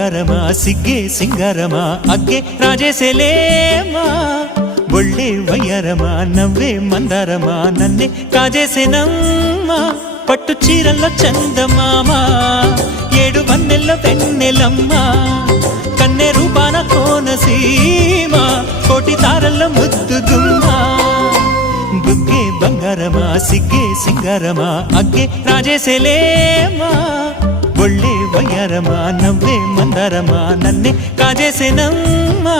బంగారమా సిగ్గే సింగారమా అగ్గే రాజేసేలేమా ఒళ్ళే వయ్యారమా నవ్వే మందారమా నన్నే కాజేసేనమ్మా పట్టు చీరల్లో చందమామా ఏడు వన్నెల్లో వెన్నెలమ్మా కన్నె రూపాన కోనసీమ కోటి తారల్లో ముద్దుగుమ్మా బుగ్గే బంగారమా సిగ్గే సింగారమా అగ్గే రాజేసేలేమా ఒళ్ళే వయ్యారమా నవ్వే మందారమా నన్నే కాజేసేనమ్మా